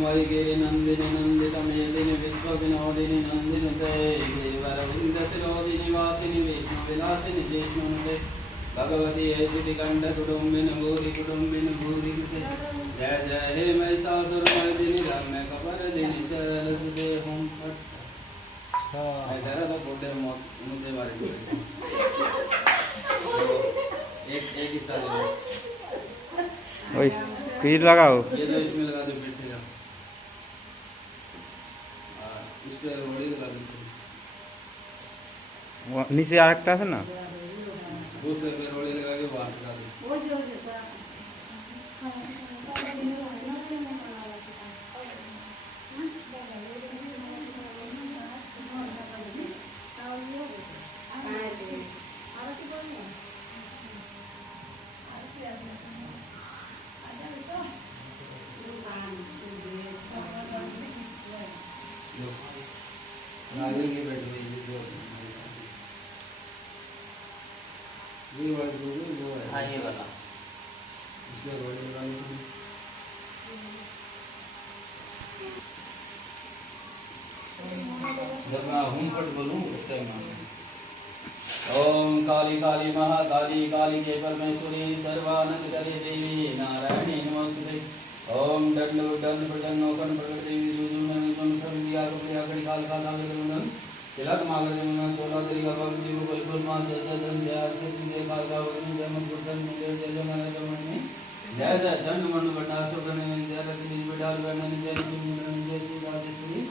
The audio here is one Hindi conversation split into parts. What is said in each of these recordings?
ओम ऐगिरि नंदिनि नंदितमेदिनि विश्वविनोदिनि नंदिनुते देवरविन्दशिरोदिनि वासिनि विष्णुविलासिनि जिष्णुनुते भगवती ऐसिति कंठ कुटुम्बिनि भूरि कुटुम्बिनि भूरि कुटे जय जय हे महिषासुरमर्दिनि रम्य कपर्दिनि शैलसुते ओम फट इधर तो बोलते मुझे बारे में एक एक हिस्सा ले लो ওই पीर लगाओ ये तो इसमें लगा दो बैठेगा इस पे रोड़ी लगा दो নিচে আরেকটা আছে না दूसरे पे रोड़ी लगा के बाहर लगा दो आगे के बैठ गई ये वाला जो है हां ये वाला इसमें रोड़ी लगा दो जब मैं हम फट बोलूं उस टाइम ओम काली काली महाकाली काली जय परमेश्वरी सर्वानंद करे देवी नारायणी नमस्ते ओम दंड दंड प्रजन ओकन प्रगट देवी सुजुन निकुन खंडिया रुपया कड़ी काल काल नागरमुनन तिलक मागरमुनन तोला तरी का पग जीव कोई कुलमा जय जय जन जय से जय काल का वचन जय मन पुरसन जय जय जय मन जमनी जय जय चंड मंड बटा सुगन जय रति बिडाल वर्णन जय सिमरन जय श्री राजेश्वरी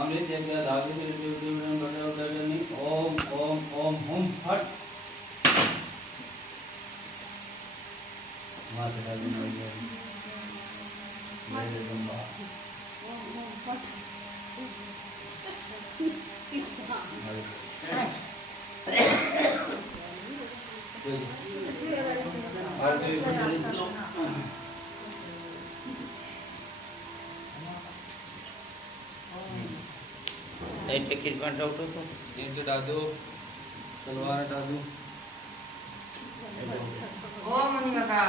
अमृत जय धागे के देव देवन बड़ा दगनी ओम ओम ओम हम फट माता दी नमः जय गंगा ओम ओम फट એટલે ખીરકાંડ ઉઠો તો नीचे डाल दो तलवार डाल दो ओ मनी काका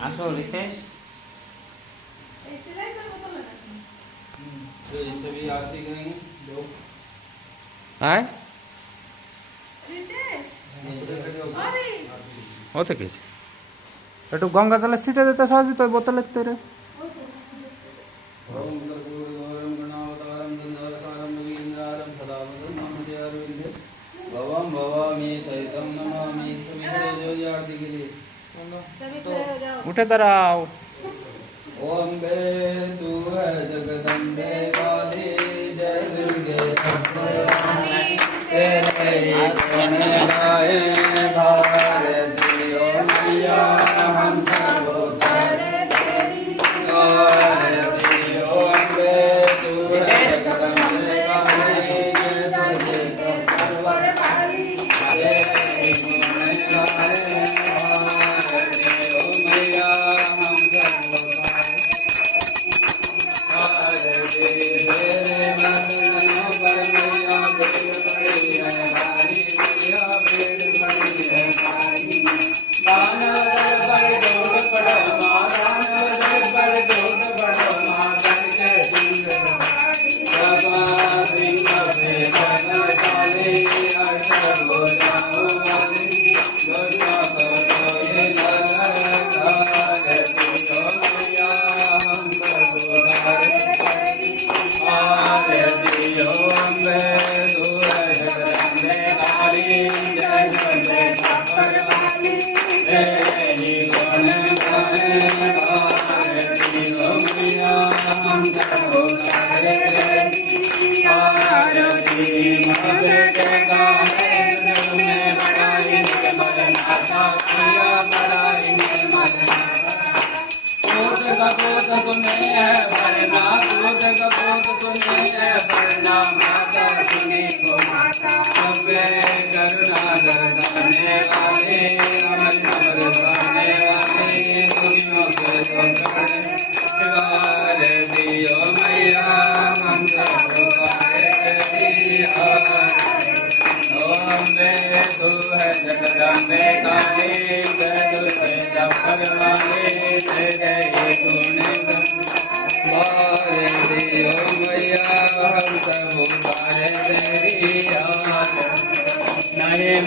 আসো রিতেশ तो इससे भी आरती करेंगे दो হ্যাঁ ऐसे करके ও থেকে একটু গঙ্গা জলের ছিটে দিতে সহজে তো বোতলের তৈরি ओम कर्पूर गौरम गणावतारम दंडवतारम योगीन्द्रारम सदा वदं नामते अरविंदे भवम भवामि सहितं नमामि सविता जो आरती के लिए উঠে দাঁড়াও ओम गे तू है जगदम्बे काली जय दुर्गे सत्यवाणी तेरे ईश्वर गाए भारती ओ मैया हम सब उतारे भारती ओम गे तू है जगदम्बे काली जय दुर्गे सत्यवाणी तेरे ईश्वर गाए भारती ओ मैया हम सब उतारे भारती तेरे मन पर मैया बड़ी बड़ी है हमारी प्रिया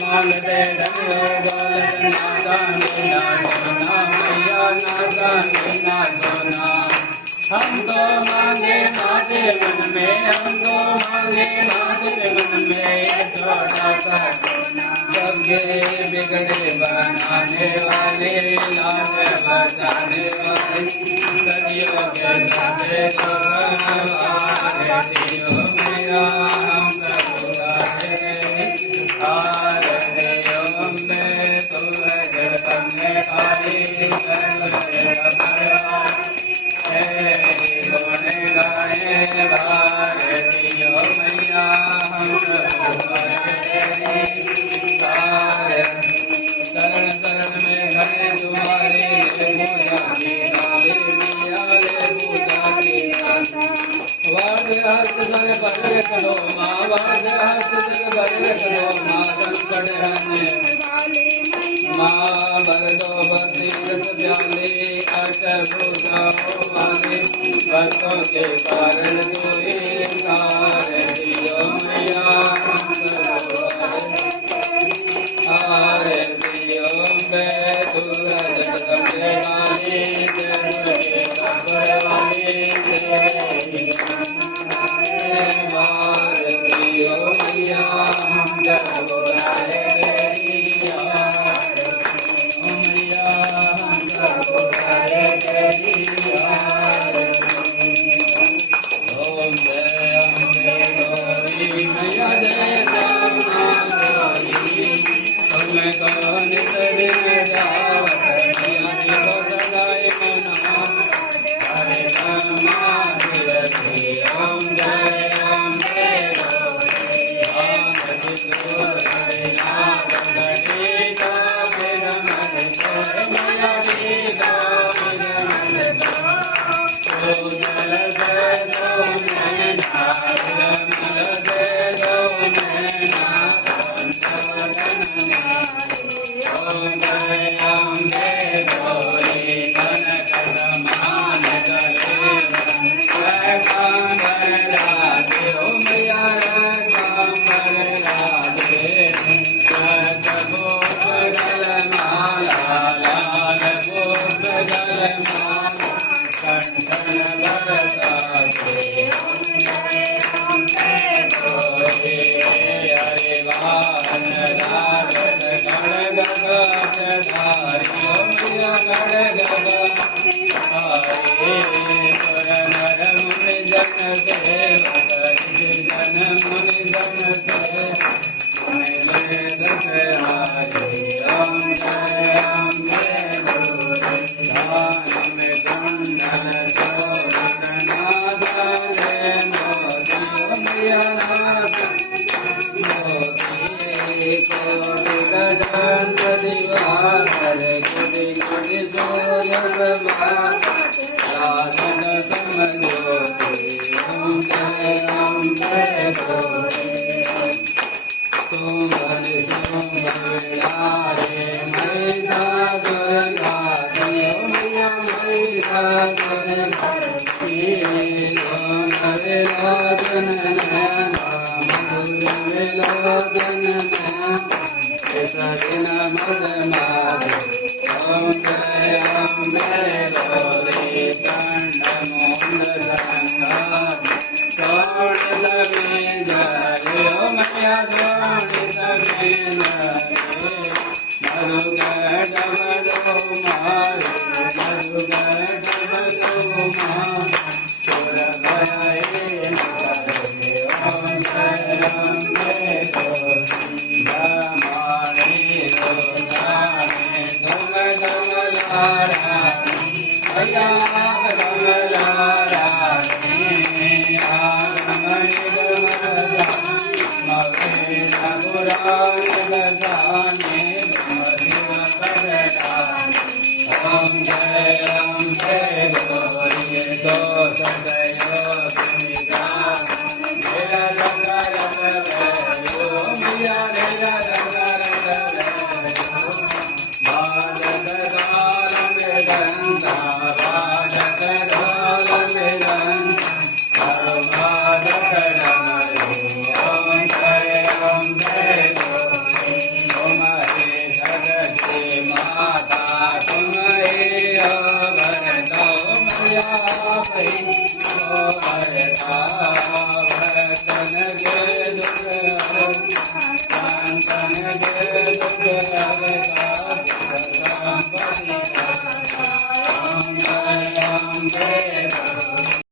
मांगते धन्यो दौलत ना चांदी ना सोना मैया ना चांदी ना सोना हम तो मांगे माते मन में हम तो मांगे माते मन में छोटा सा सबके बिगड़े बनाने वाले लाज बचाने वाले सदियों के साथे तो आरतियों मैया हम प्रभु आरतियों में तुम जगत में काली गाए भारतियों मैया हम प्रभु शरण शरण में घरे तुम्हारे पूजा की डाले मैया ले पूजा की वाद्य हस्त सर बड़े करो माँ वाद्य हस्त सर बड़े करो माँ संकट हरने माँ भर दो भक्ति रस प्याले अष्टभुजाओं वाले भक्तों के कारण तुए आरतियों मैया आरतियों में तू जगदम्बे वाली जय कबर वाली आरतियों मैया हम जब गाए मैया हम जब गाए ओम जय अम्बे गौरी मैया जय श्यामा गौरी तुम्हें कौन सरे जावत मैया जी को सदाए मना हरे रामा हरे ओम जय अम्बे गौरी राम सिंदूर हरे नाम गीता विरमण जय मैया गीता विरमण ओ जय जय दो नैना विरमण जय दो नैना ओम जय अम्बे गौरी कनक समान गले कांबर राधे ओम मैया कांबर राधे गोप गल माला लाल गोप गल माला कंठन बरसाते हरे वाहन धारत गण गगधारी ओम मैया गण गगधारी नर मुनि जन सेवक जन मुनि जन सेवक ओम जय अम्बे धान में कुंडल सोनादारे मोदी मैया कोटि गजानन दिवाकर कोटि कोटि सूर्य प्रभा राजन समज्योति ओम जय अम्बे गौरी सोमर सोमरारे महिषासुर घाती ओम मैया महिषासुर घाती सोमर लोचन नयना मधुर विलोचन